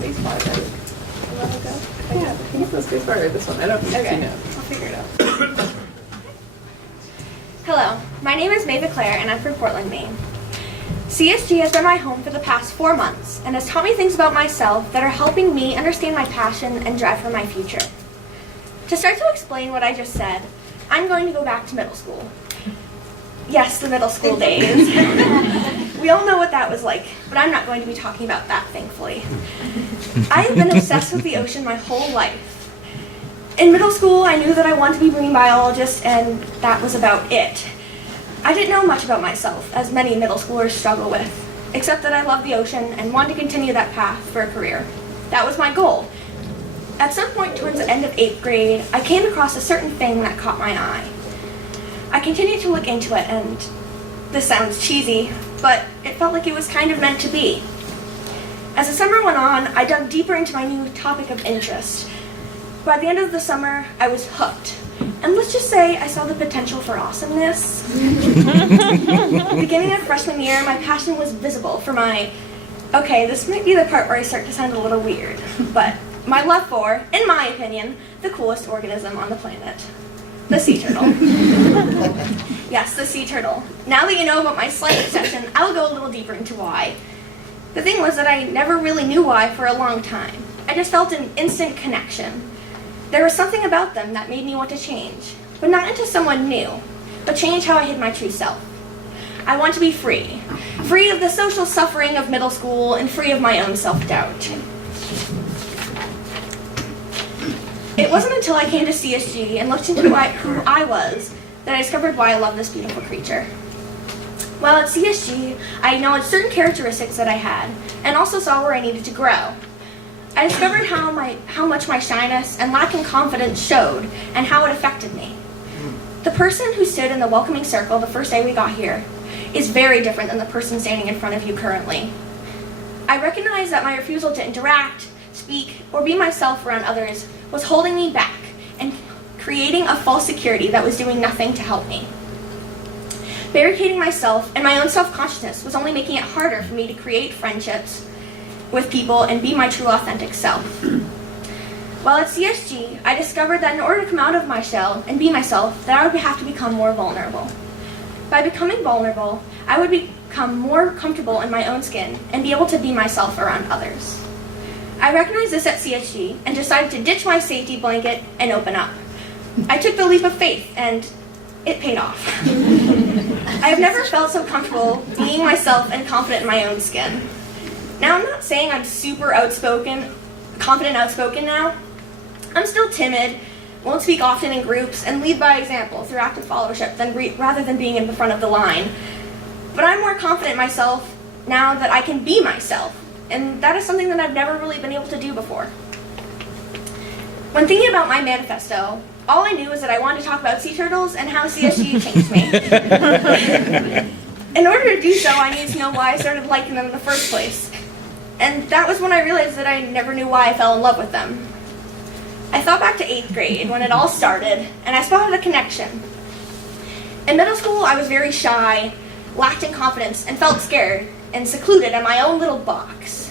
space bar right a while ago? Yeah, I think it's the space bar or this one. I don't know. Okay, I'll figure it out. Hello, my name is Maeve and I'm from Portland, Maine. CSG has been my home for the past 4 months and has taught me things about myself that are helping me understand my passion and drive for my future. To start to explain what I just said, I'm going to go back to middle school. Yes, the middle school days. We all know what that was like, but I'm not going to be talking about that, thankfully. I have been obsessed with the ocean my whole life. In middle school, I knew that I wanted to be a marine biologist, and that was about it. I didn't know much about myself, as many middle schoolers struggle with, except that I love the ocean and wanted to continue that path for a career. That was my goal. At some point towards the end of 8th grade, I came across a certain thing that caught my eye. I continued to look into it, and this sounds cheesy, but it felt like it was kind of meant to be. As the summer went on, I dug deeper into my new topic of interest. By the end of the summer, I was hooked. And let's just say I saw the potential for awesomeness. Beginning of freshman year, my passion was visible for okay, this might be the part where I start to sound a little weird, but my love for, in my opinion, the coolest organism on the planet. The sea turtle. Yes, the sea turtle. Now that you know about my slight obsession, I will go a little deeper into why. The thing was that I never really knew why for a long time. I just felt an instant connection. There was something about them that made me want to change, but not into someone new, but change how I hid my true self. I want to be free. Free of the social suffering of middle school and free of my own self-doubt. It wasn't until I came to CSG and looked into who I was that I discovered why I love this beautiful creature. While at CSG, I acknowledged certain characteristics that I had and also saw where I needed to grow. I discovered how much my shyness and lack in confidence showed and how it affected me. The person who stood in the welcoming circle the first day we got here is very different than the person standing in front of you currently. I recognized that my refusal to interact, speak, or be myself around others was holding me back and creating a false security that was doing nothing to help me. Barricading myself and my own self-consciousness was only making it harder for me to create friendships with people and be my true authentic self. While at CSG, I discovered that in order to come out of my shell and be myself, that I would have to become more vulnerable. By becoming vulnerable, I would become more comfortable in my own skin and be able to be myself around others. I recognized this at CSG and decided to ditch my safety blanket and open up. I took the leap of faith and it paid off. I have never felt so comfortable being myself and confident in my own skin. Now, I'm not saying I'm super confident and outspoken now. I'm still timid, won't speak often in groups, and lead by example through active followership rather than being in the front of the line. But I'm more confident in myself now that I can be myself, and that is something that I've never really been able to do before. When thinking about my manifesto, all I knew was that I wanted to talk about sea turtles and how CSG changed me. In order to do so, I needed to know why I started liking them in the first place. And that was when I realized that I never knew why I fell in love with them. I thought back to 8th grade when it all started, and I spotted a connection. In middle school, I was very shy, lacked in confidence, and felt scared and secluded in my own little box.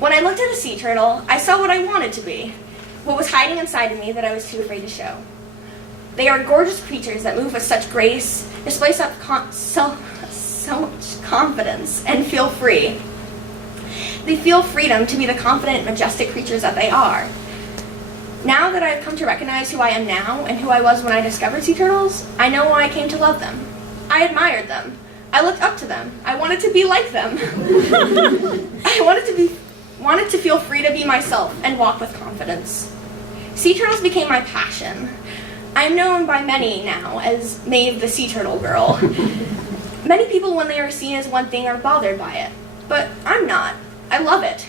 When I looked at a sea turtle, I saw what I wanted to be, what was hiding inside of me that I was too afraid to show. They are gorgeous creatures that move with such grace, display so much confidence, and feel free. They feel freedom to be the confident, majestic creatures that they are. Now that I've come to recognize who I am now and who I was when I discovered sea turtles, I know why I came to love them. I admired them. I looked up to them. I wanted to be like them. I wanted to feel free to be myself and walk with confidence. Sea turtles became my passion. I'm known by many now as Maeve the sea turtle girl. Many people, when they are seen as one thing, are bothered by it. But I'm not. I love it.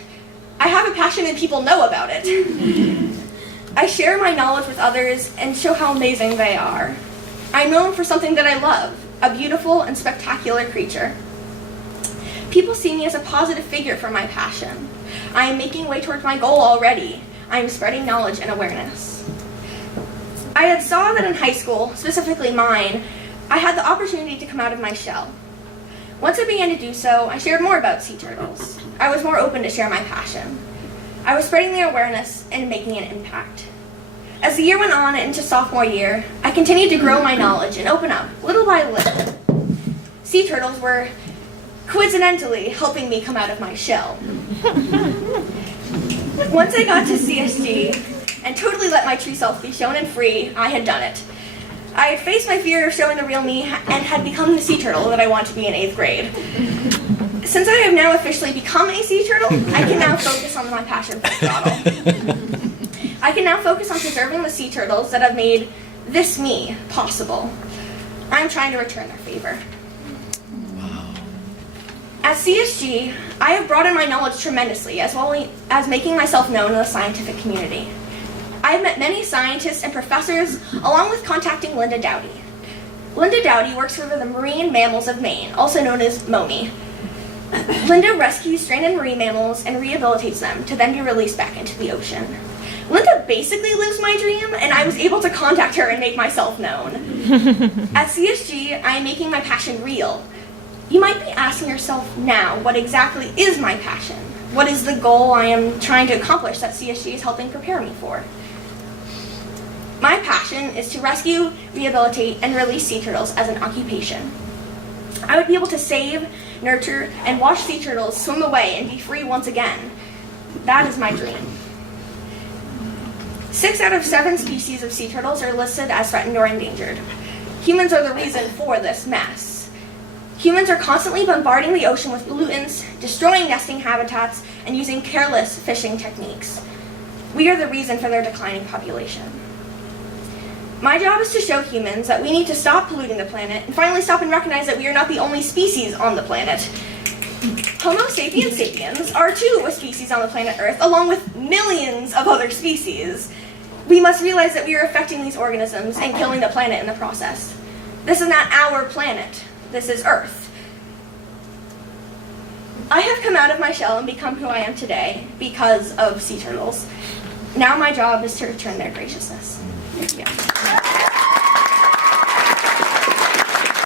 I have a passion and people know about it. I share my knowledge with others and show how amazing they are. I'm known for something that I love, a beautiful and spectacular creature. People see me as a positive figure for my passion. I am making way towards my goal already. I am spreading knowledge and awareness. I had saw that in high school, specifically mine, I had the opportunity to come out of my shell. Once I began to do so, I shared more about sea turtles. I was more open to share my passion. I was spreading their awareness and making an impact. As the year went on into sophomore year, I continued to grow my knowledge and open up, little by little. Sea turtles were coincidentally helping me come out of my shell. Once I got to CSG and totally let my true self be shown and free, I had done it. I had faced my fear of showing the real me and had become the sea turtle that I wanted to be in 8th grade. Since I have now officially become a sea turtle, I can now focus on my passion for throttle. I can now focus on preserving the sea turtles that have made this me possible. I'm trying to return their favor. Wow. At CSG, I have broadened my knowledge tremendously, as well as making myself known in the scientific community. I have met many scientists and professors, along with contacting Linda Dowdy. Linda Dowdy works for the Marine Mammals of Maine, also known as MOMI. Linda rescues stranded marine mammals and rehabilitates them to then be released back into the ocean. Linda basically lives my dream, and I was able to contact her and make myself known. At CSG, I am making my passion real. You might be asking yourself now, what exactly is my passion? What is the goal I am trying to accomplish that CSG is helping prepare me for? My passion is to rescue, rehabilitate, and release sea turtles as an occupation. I would be able to save, nurture, and watch sea turtles swim away and be free once again. That is my dream. 6 out of 7 species of sea turtles are listed as threatened or endangered. Humans are the reason for this mess. Humans are constantly bombarding the ocean with pollutants, destroying nesting habitats, and using careless fishing techniques. We are the reason for their declining population. My job is to show humans that we need to stop polluting the planet and finally stop and recognize that we are not the only species on the planet. Homo sapiens sapiens are too a species on the planet Earth, along with millions of other species. We must realize that we are affecting these organisms and killing the planet in the process. This is not our planet. This is Earth. I have come out of my shell and become who I am today because of sea turtles. Now my job is to return their graciousness. Thank you.